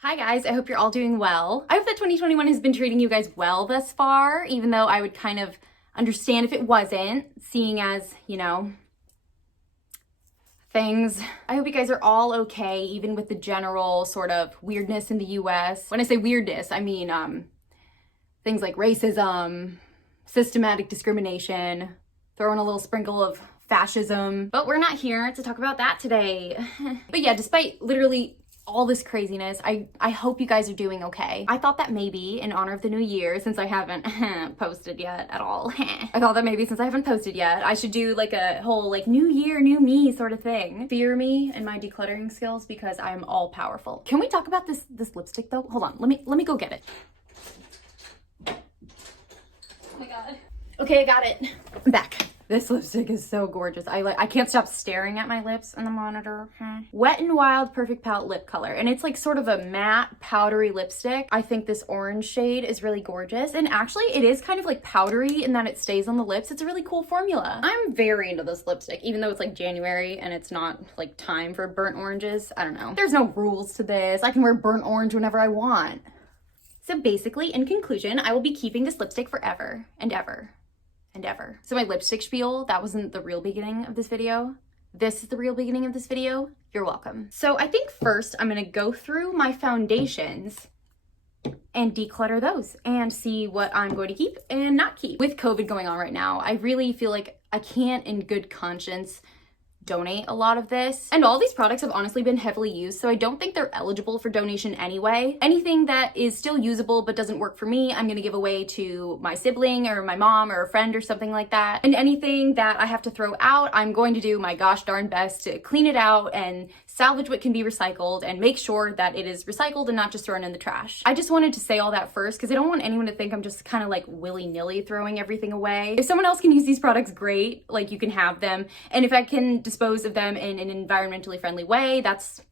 Hi guys, I hope you're all doing well. I hope that 2021 has been treating you guys well thus far, even though I would kind of understand if it wasn't, seeing as, you know, things. I hope you guys are all okay, even with the general sort of weirdness in the US. When I say weirdness, I mean things like racism, systematic discrimination, throw in a little sprinkle of fascism. But we're not here to talk about that today. But yeah, despite literally all this craziness, I hope you guys are doing okay. I thought that maybe in honor of the new year, since I haven't posted yet at all, I thought that maybe since I haven't posted yet, I should do like a whole like new year, new me sort of thing. Fear me and my decluttering skills because I am all powerful. Can we talk about this lipstick though? Hold on, let me go get it. Oh my god. Okay, I got it. I'm back. This lipstick is so gorgeous. I can't stop staring at my lips on the monitor. Wet n Wild Perfect Palette Lip Color. And it's like sort of a matte, powdery lipstick. I think this orange shade is really gorgeous. And actually, it is kind of like powdery in that it stays on the lips. It's a really cool formula. I'm very into this lipstick, even though it's like January and it's not like time for burnt oranges. I don't know. There's no rules to this. I can wear burnt orange whenever I want. So basically, in conclusion, I will be keeping this lipstick forever and ever. And ever. So my lipstick spiel, that wasn't the real beginning of this video. This is the real beginning of this video. You're welcome. So I think first I'm gonna go through my foundations and declutter those and see what I'm going to keep and not keep. With COVID going on right now, I really feel like I can't in good conscience donate a lot of this. And all these products have honestly been heavily used, so I don't think they're eligible for donation anyway. Anything that is still usable but doesn't work for me, I'm gonna give away to my sibling or my mom or a friend or something like that. And anything that I have to throw out, I'm going to do my gosh darn best to clean it out and salvage what can be recycled and make sure that it is recycled and not just thrown in the trash. I just wanted to say all that first because I don't want anyone to think I'm just kind of like willy-nilly throwing everything away. If someone else can use these products, great, like you can have them. And if I can dispose of them in an environmentally friendly way, that's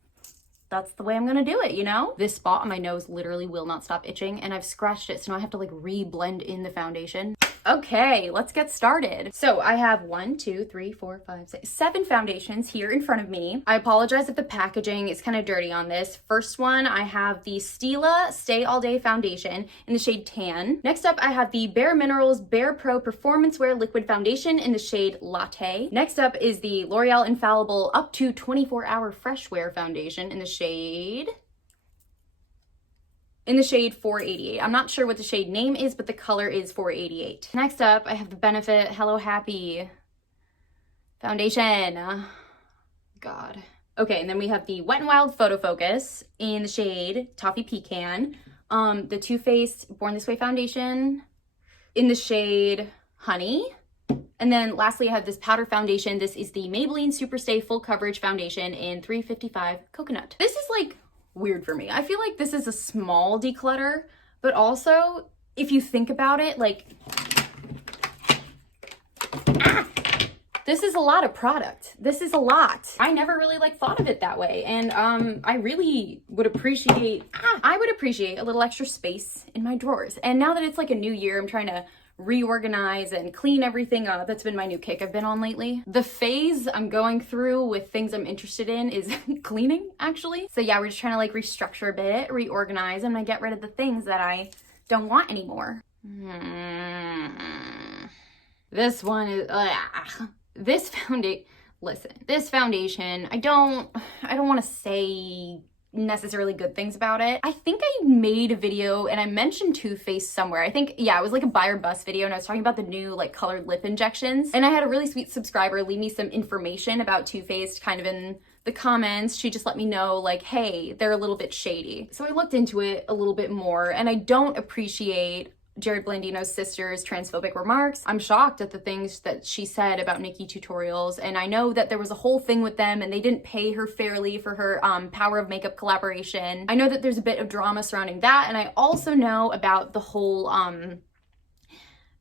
the way I'm gonna do it, you know? This spot on my nose literally will not stop itching and I've scratched it, so now I have to like re-blend in the foundation. Okay, let's get started. So I have 1, 2, 3, 4, 5, 6, 7 foundations here in front of me. I apologize if the packaging is kind of dirty on this. First one, I have the Stila Stay All Day Foundation in the shade Tan. Next up, I have the Bare Minerals Bare Pro Performance Wear Liquid Foundation in the shade Latte. Next up is the L'Oreal Infallible Up to 24-Hour Freshwear Foundation in the shade 488. I'm not sure what the shade name is, but the color is 488. Next up, I have the Benefit Hello Happy Foundation. God. Okay, and then we have the Wet n Wild Photofocus in the shade Toffee Pecan. The Too Faced Born This Way Foundation in the shade Honey. And then lastly, I have this powder foundation. This is the Maybelline Superstay Full Coverage Foundation in 355 Coconut. This is like weird for me. I feel like this is a small declutter, but also if you think about it, like, this is a lot of product. This is a lot. I never really like thought of it that way. And I really would appreciate, I would appreciate a little extra space in my drawers. And now that it's like a new year, I'm trying to reorganize and clean everything up. That's been my new kick I've been on lately. The phase I'm going through with things I'm interested in is cleaning, actually. So yeah, we're just trying to like restructure a bit, reorganize, and I get rid of the things that I don't want anymore. This one is, this foundation, I don't want to say necessarily good things about it. I think I made a video and I mentioned Too Faced somewhere. I think, yeah, it was like a buy or bust video and I was talking about the new like colored lip injections. And I had a really sweet subscriber leave me some information about Too Faced kind of in the comments. She just let me know like, hey, they're a little bit shady. So I looked into it a little bit more and I don't appreciate Jared Blandino's sister's transphobic remarks. I'm shocked at the things that she said about Nikkie Tutorials, and I know that there was a whole thing with them and they didn't pay her fairly for her Power of Makeup collaboration. I know that there's a bit of drama surrounding that, and I also know about the whole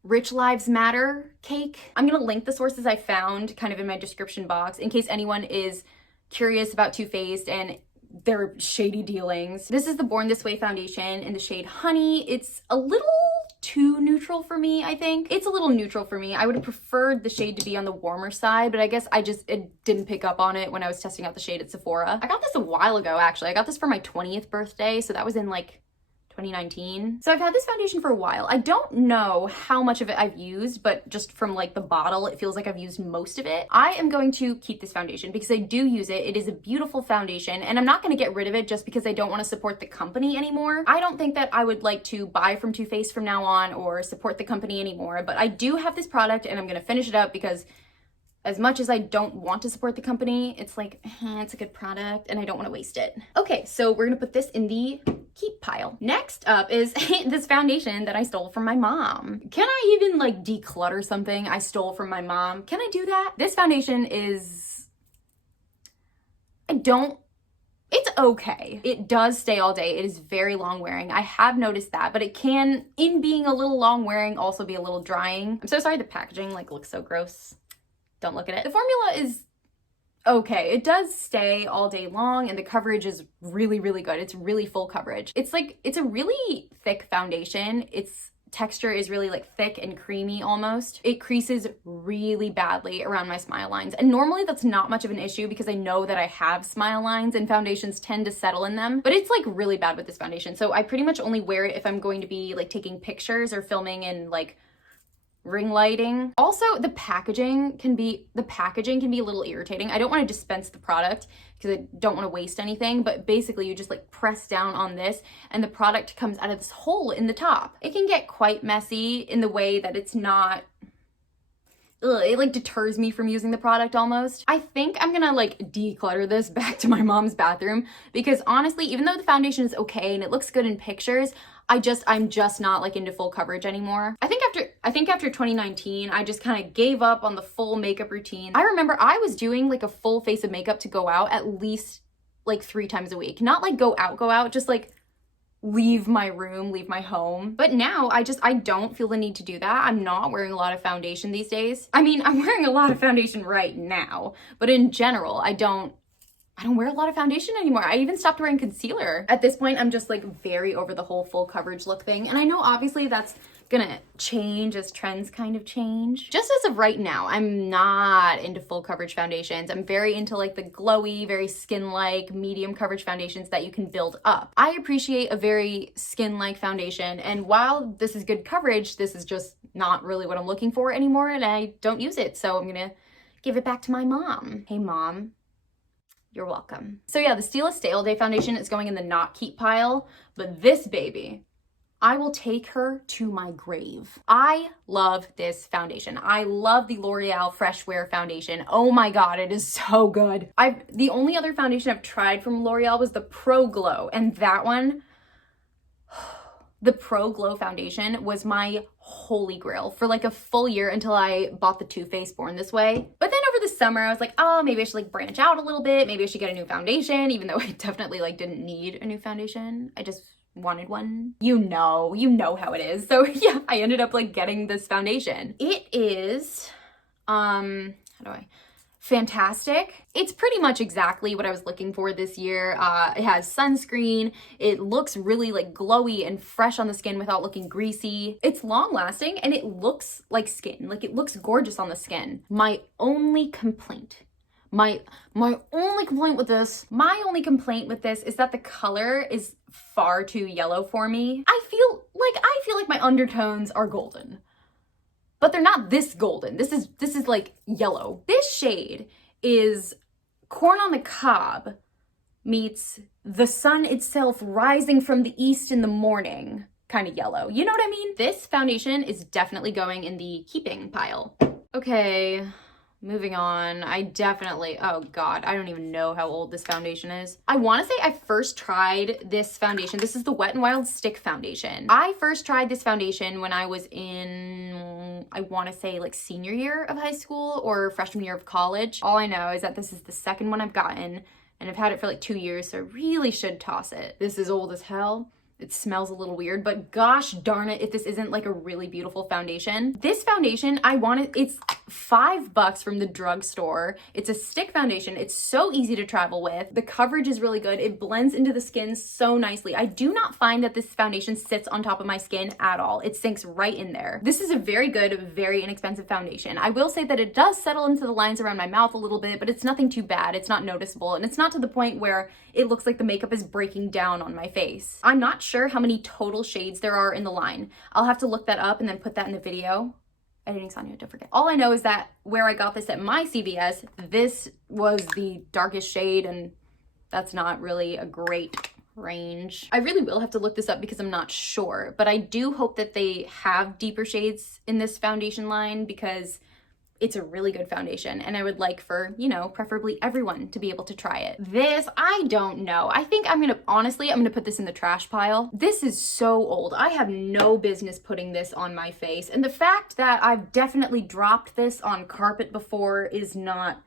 Rich Lives Matter cake. I'm gonna link the sources I found kind of in my description box in case anyone is curious about Too Faced and their shady dealings. This is the Born This Way foundation in the shade Honey. It's a little too neutral for me, I think. It's a little neutral for me. I would have preferred the shade to be on the warmer side, but I guess it didn't pick up on it when I was testing out the shade at Sephora. I got this a while ago, actually. I got this for my 20th birthday, so that was in like 2019. So I've had this foundation for a while. I don't know how much of it I've used, but just from like the bottle, it feels like I've used most of it. I am going to keep this foundation because I do use it. It is a beautiful foundation, and I'm not going to get rid of it just because I don't want to support the company anymore. I don't think that I would like to buy from Too Faced from now on or support the company anymore, but I do have this product and I'm going to finish it up because as much as I don't want to support the company, it's like, it's a good product and I don't want to waste it. Okay, so we're gonna put this in the keep pile. Next up is this foundation that I stole from my mom. Can I even like declutter something I stole from my mom? Can I do that? This foundation is, it's okay. It does stay all day. It is very long wearing. I have noticed that, but it can, in being a little long wearing, also be a little drying. I'm so sorry the packaging like looks so gross. Don't look at it. The formula is okay. It does stay all day long and the coverage is really, really good. It's really full coverage. It's a really thick foundation. Its texture is really like thick and creamy almost. It creases really badly around my smile lines. And normally that's not much of an issue because I know that I have smile lines and foundations tend to settle in them, but it's like really bad with this foundation. So I pretty much only wear it if I'm going to be like taking pictures or filming in like ring lighting. Also, the packaging can be a little irritating. I don't want to dispense the product because I don't want to waste anything, but basically you just like press down on this and the product comes out of this hole in the top. It can get quite messy in the way that it's not, it like deters me from using the product almost. I think I'm gonna like declutter this back to my mom's bathroom because honestly, even though the foundation is okay and it looks good in pictures, I'm just not like into full coverage anymore. I think after 2019, I just kind of gave up on the full makeup routine. I remember I was doing like a full face of makeup to go out at least like 3 times a week. Not like go out, just like leave my room, leave my home. But now I don't feel the need to do that. I'm not wearing a lot of foundation these days. I mean, I'm wearing a lot of foundation right now, but in general, I don't wear a lot of foundation anymore. I even stopped wearing concealer. At this point, I'm just like very over the whole full coverage look thing. And I know obviously that's gonna change as trends kind of change. Just as of right now, I'm not into full coverage foundations. I'm very into like the glowy, very skin-like, medium coverage foundations that you can build up. I appreciate a very skin-like foundation. And while this is good coverage, this is just not really what I'm looking for anymore and I don't use it. So I'm gonna give it back to my mom. Hey mom. You're welcome. So yeah, the Stila Stay All Day foundation is going in the not keep pile, but this baby, I will take her to my grave. I love this foundation. I love the L'Oreal Freshwear foundation. Oh my God, it is so good. The only other foundation I've tried from L'Oreal was the Pro Glow, and that one, the Pro Glow foundation was my holy grail for like a full year until I bought the Too Faced Born This Way. But then over the summer, I was like, oh, maybe I should like branch out a little bit. Maybe I should get a new foundation, even though I definitely like didn't need a new foundation. I just wanted one. You know how it is. So yeah, I ended up like getting this foundation. It is, fantastic. It's pretty much exactly what I was looking for this year. It has sunscreen. It looks really like glowy and fresh on the skin without looking greasy. It's long lasting and it looks like skin. Like it looks gorgeous on the skin. My only complaint with this is that the color is far too yellow for me. I feel like my undertones are golden. But they're not this golden. This is like yellow. This shade is corn on the cob meets the sun itself rising from the east in the morning kind of yellow. You know what I mean? This foundation is definitely going in the keeping pile. Okay, moving on. Oh God, I don't even know how old this foundation is. I want to say I first tried this foundation. This is the Wet n Wild Stick foundation. I first tried this foundation when I was in, I want to say like senior year of high school or freshman year of college. All I know is that this is the second one I've gotten and I've had it for like 2 years, so I really should toss it. This is old as hell. It smells a little weird, but gosh darn it if this isn't like a really beautiful foundation. This foundation, it's $5 from the drugstore. It's a stick foundation. It's so easy to travel with. The coverage is really good. It blends into the skin so nicely. I do not find that this foundation sits on top of my skin at all. It sinks right in there. This is a very good, very inexpensive foundation. I will say that it does settle into the lines around my mouth a little bit, but it's nothing too bad. It's not noticeable, and it's not to the point where it looks like the makeup is breaking down on my face. I'm not sure how many total shades there are in the line. I'll have to look that up and then put that in the video. Editing Sonya, don't forget. All I know is that where I got this at my CVS, this was the darkest shade, and that's not really a great range. I really will have to look this up because I'm not sure, but I do hope that they have deeper shades in this foundation line because it's a really good foundation, and I would like for, you know, preferably everyone to be able to try it. This, I don't know. I think honestly, I'm gonna put this in the trash pile. This is so old. I have no business putting this on my face, and the fact that I've definitely dropped this on carpet before is not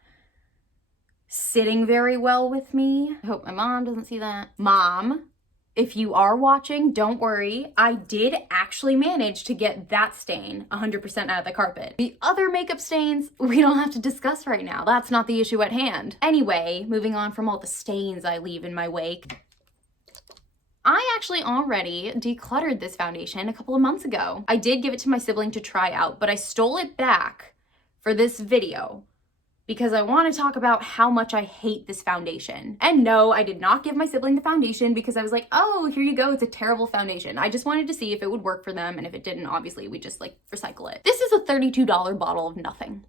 sitting very well with me. I hope my mom doesn't see that. Mom, if you are watching, don't worry. I did actually manage to get that stain 100% out of the carpet. The other makeup stains, we don't have to discuss right now. That's not the issue at hand. Anyway, moving on from all the stains I leave in my wake. I actually already decluttered this foundation a couple of months ago. I did give it to my sibling to try out, but I stole it back for this video because I want to talk about how much I hate this foundation. And no, I did not give my sibling the foundation because I was like, oh, here you go, it's a terrible foundation. I just wanted to see if it would work for them, and if it didn't, obviously, we just like recycle it. This is a $32 bottle of nothing.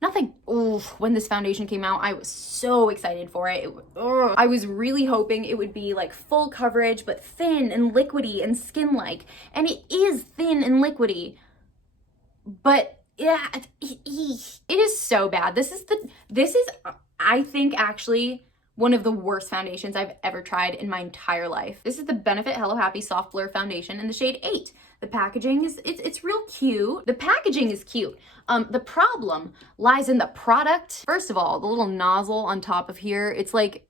Nothing. Ooh, when this foundation came out, I was so excited for it. I was really hoping it would be like full coverage, but thin and liquidy and skin-like. And it is thin and liquidy, but yeah, it is so bad. This is, I think, actually one of the worst foundations I've ever tried in my entire life. This is the Benefit Hello Happy Soft Blur Foundation in the shade 8. The packaging is, it's real cute. The packaging is cute. The problem lies in the product. First of all, the little nozzle on top of here, it's like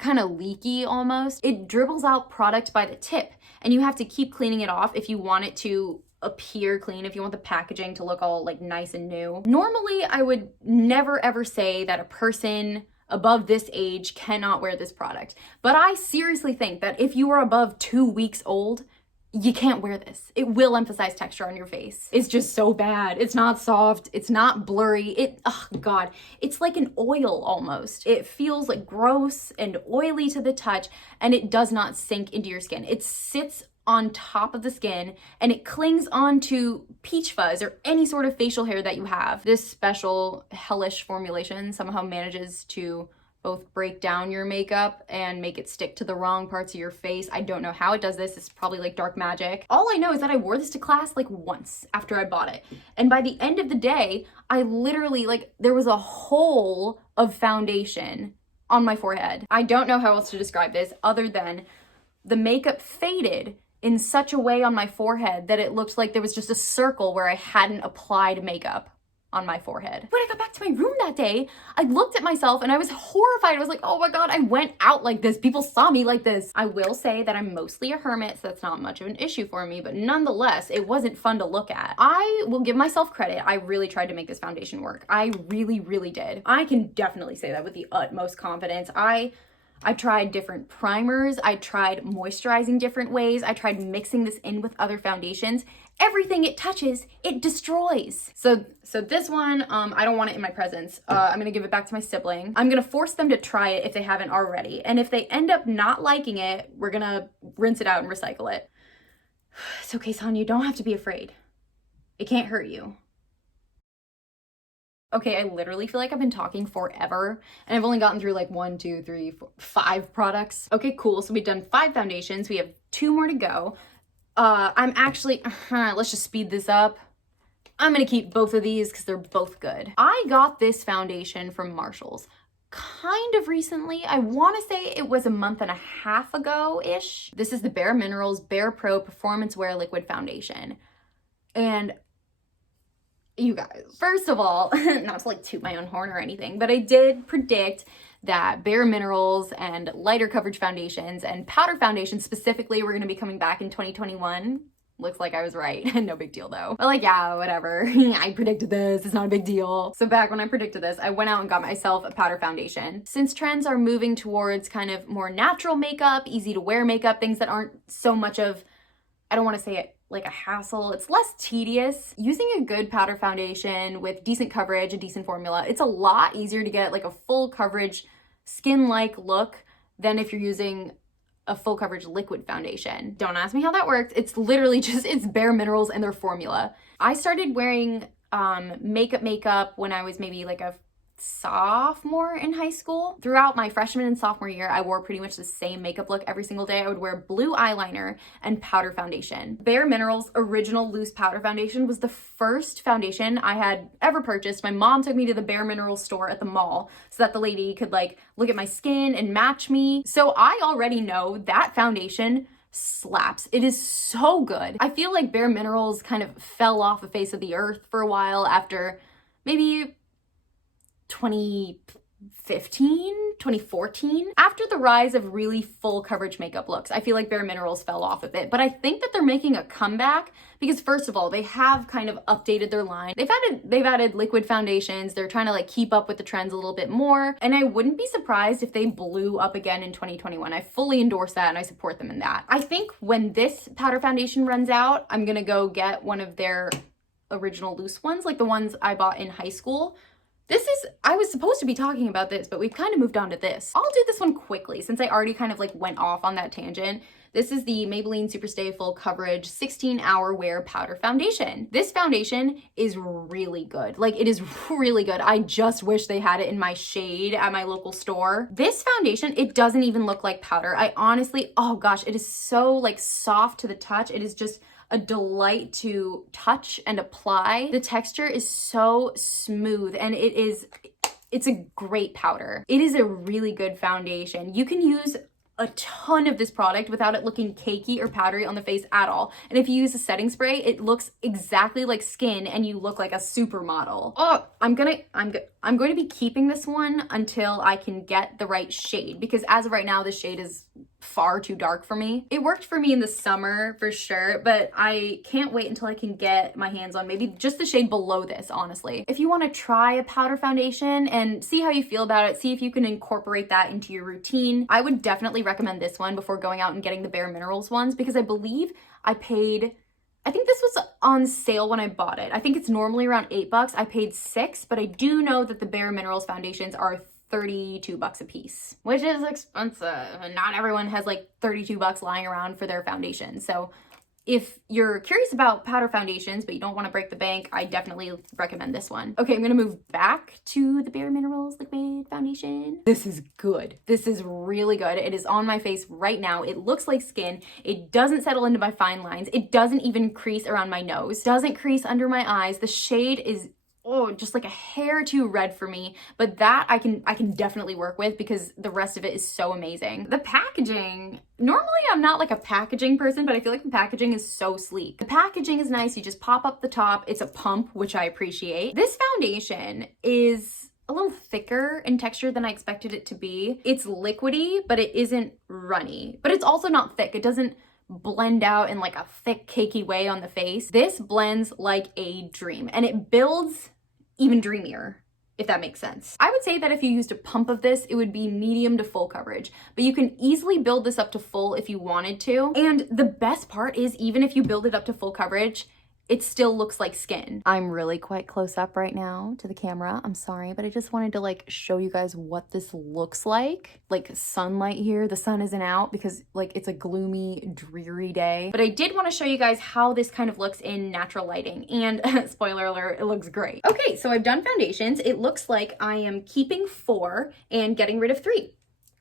kind of leaky almost. It dribbles out product by the tip, and you have to keep cleaning it off if you want it to appear clean, if you want the packaging to look all like nice and new. Normally, I would never ever say that a person above this age cannot wear this product, but I seriously think that if you are above 2 weeks old, you can't wear this. It will emphasize texture on your face. It's just so bad. It's not soft. It's not blurry. Oh God, it's like an oil almost. It feels like gross and oily to the touch, and it does not sink into your skin. It sits on top of the skin and it clings onto peach fuzz or any sort of facial hair that you have. This special hellish formulation somehow manages to both break down your makeup and make it stick to the wrong parts of your face. I don't know how it does this. It's probably like dark magic. All I know is that I wore this to class like once after I bought it. And by the end of the day, I literally, like, there was a hole of foundation on my forehead. I don't know how else to describe this other than the makeup faded in such a way on my forehead that it looked like there was just a circle where I hadn't applied makeup on my forehead. When I got back to my room that day, I looked at myself and I was horrified. I was like, oh my God, I went out like this. People saw me like this. I will say that I'm mostly a hermit, so that's not much of an issue for me, but nonetheless, it wasn't fun to look at. I will give myself credit. I really tried to make this foundation work. I really, really did. I can definitely say that with the utmost confidence. I tried different primers. I tried moisturizing different ways. I tried mixing this in with other foundations. Everything it touches, it destroys. So this one, I don't want it in my presence. I'm gonna give it back to my sibling. I'm gonna force them to try it if they haven't already. And if they end up not liking it, we're gonna rinse it out and recycle it. It's okay, Sonya, you don't have to be afraid. It can't hurt you. Okay, I literally feel like I've been talking forever and I've only gotten through like 1, 2, 3, 4, 5 products. Okay, cool. So we've done 5 foundations. We have 2 more to go. I'm actually, let's just speed this up. I'm gonna keep both of these because they're both good. I got this foundation from Marshall's kind of recently. I wanna say it was a month and a half ago-ish. This is the Bare Minerals Bare Pro Performance Wear Liquid Foundation. And you guys, first of all, not to like toot my own horn or anything, but I did predict that Bare Minerals and lighter coverage foundations and powder foundations specifically were going to be coming back in 2021. Looks like I was right. No big deal though. But like, yeah, whatever. I predicted this. It's not a big deal. So back when I predicted this, I went out and got myself a powder foundation. Since trends are moving towards kind of more natural makeup, easy to wear makeup, things that aren't so much of, I don't want to say it like a hassle, it's less tedious. Using a good powder foundation with decent coverage, a decent formula, it's a lot easier to get like a full coverage skin-like look than if you're using a full coverage liquid foundation. Don't ask me how that works. It's literally just, it's Bare Minerals and their formula. I started wearing makeup when I was maybe like a sophomore in high school. Throughout my freshman and sophomore year, I wore pretty much the same makeup look every single day. I would wear blue eyeliner and powder foundation. Bare Minerals original loose powder foundation was the first foundation I had ever purchased. My mom took me to the Bare Minerals store at the mall so that the lady could like look at my skin and match me. So I already know that foundation slaps. It is so good. I feel like Bare Minerals kind of fell off the face of the earth for a while after maybe 2015, 2014. After the rise of really full coverage makeup looks, I feel like Bare Minerals fell off a bit, but I think that they're making a comeback because first of all, they have kind of updated their line. They've added liquid foundations. They're trying to like keep up with the trends a little bit more. And I wouldn't be surprised if they blew up again in 2021. I fully endorse that and I support them in that. I think when this powder foundation runs out, I'm gonna go get one of their original loose ones, like the ones I bought in high school. I was supposed to be talking about this, but we've kind of moved on to this. I'll do this one quickly since I already kind of like went off on that tangent. This is the Maybelline Superstay Full Coverage 16-Hour Wear Powder Foundation. This foundation is really good. Like, it is really good. I just wish they had it in my shade at my local store. This foundation, it doesn't even look like powder. I honestly, oh gosh, it is so like soft to the touch. It is just a delight to touch and apply. The texture is so smooth and it's a great powder. It is a really good foundation. You can use a ton of this product without it looking cakey or powdery on the face at all. And if you use a setting spray, it looks exactly like skin and you look like a supermodel. Oh, I'm going to be keeping this one until I can get the right shade because as of right now, this shade is far too dark for me. It worked for me in the summer for sure, but I can't wait until I can get my hands on maybe just the shade below this, honestly. If you want to try a powder foundation and see how you feel about it, see if you can incorporate that into your routine, I would definitely recommend this one before going out and getting the Bare Minerals ones because I believe I think this was on sale when I bought it. I think it's normally around $8. I paid $6, but I do know that the Bare Minerals foundations are $32 a piece, which is expensive. And not everyone has like $32 lying around for their foundation. So if you're curious about powder foundations, but you don't want to break the bank, I definitely recommend this one. Okay, I'm going to move back to the Bare Minerals liquid foundation. This is good. This is really good. It is on my face right now. It looks like skin. It doesn't settle into my fine lines. It doesn't even crease around my nose. Doesn't crease under my eyes. The shade is just like a hair too red for me, but that I can definitely work with because the rest of it is so amazing. The packaging, normally I'm not like a packaging person, but I feel like the packaging is so sleek. The packaging is nice. You just pop up the top. It's a pump, which I appreciate. This foundation is a little thicker in texture than I expected it to be. It's liquidy, but it isn't runny, but it's also not thick. It doesn't blend out in like a thick cakey way on the face. This blends like a dream and it builds even dreamier, if that makes sense. I would say that if you used a pump of this, it would be medium to full coverage, but you can easily build this up to full if you wanted to. And the best part is even if you build it up to full coverage, it still looks like skin. I'm really quite close up right now to the camera. I'm sorry, but I just wanted to like show you guys what this looks like. Like sunlight here, the sun isn't out because like it's a gloomy, dreary day. But I did want to show you guys how this kind of looks in natural lighting. And spoiler alert, it looks great. Okay, so I've done foundations. It looks like I am keeping 4 and getting rid of 3.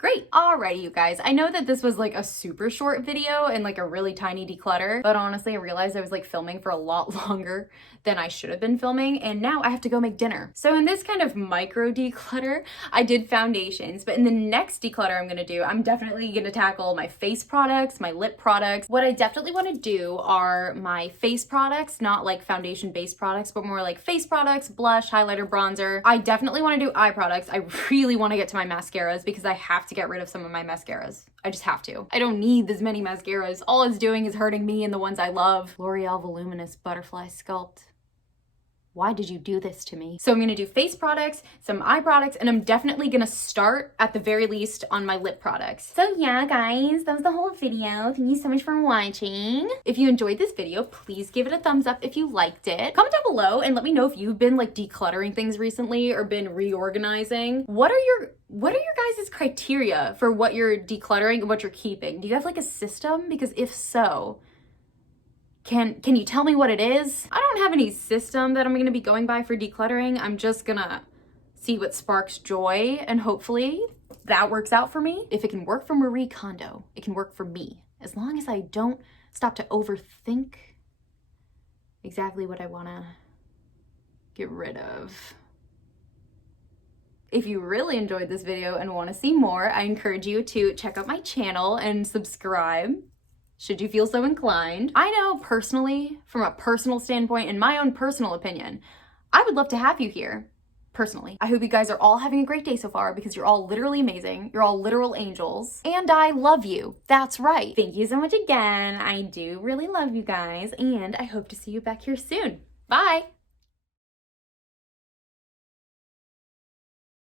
Great. Alrighty, you guys. I know that this was like a super short video and like a really tiny declutter, but honestly, I realized I was like filming for a lot longer than I should have been filming, and now I have to go make dinner. So in this kind of micro declutter, I did foundations, but in the next declutter I'm gonna do, I'm definitely gonna tackle my face products, my lip products. What I definitely wanna do are my face products, not like foundation-based products, but more like face products, blush, highlighter, bronzer. I definitely wanna do eye products. I really wanna get to my mascaras because I have to get rid of some of my mascaras. I just have to. I don't need this many mascaras. All it's doing is hurting me and the ones I love. L'Oreal Voluminous Butterfly Sculpt. Why did you do this to me? So I'm gonna do face products, some eye products, and I'm definitely gonna start at the very least on my lip products. So yeah, guys, that was the whole video. Thank you so much for watching. If you enjoyed this video, please give it a thumbs up if you liked it. Comment down below and let me know if you've been like decluttering things recently or been reorganizing. What are your guys' criteria for what you're decluttering and what you're keeping? Do you have like a system? Because if so, can you tell me what it is? I don't have any system that I'm gonna be going by for decluttering. I'm just gonna see what sparks joy, and hopefully that works out for me. If it can work for Marie Kondo, it can work for me. As long as I don't stop to overthink exactly what I wanna get rid of. If you really enjoyed this video and wanna see more, I encourage you to check out my channel and subscribe, should you feel so inclined. I know personally, from a personal standpoint, in my own personal opinion, I would love to have you here, personally. I hope you guys are all having a great day so far because you're all literally amazing. You're all literal angels. And I love you. That's right. Thank you so much again. I do really love you guys, and I hope to see you back here soon. Bye.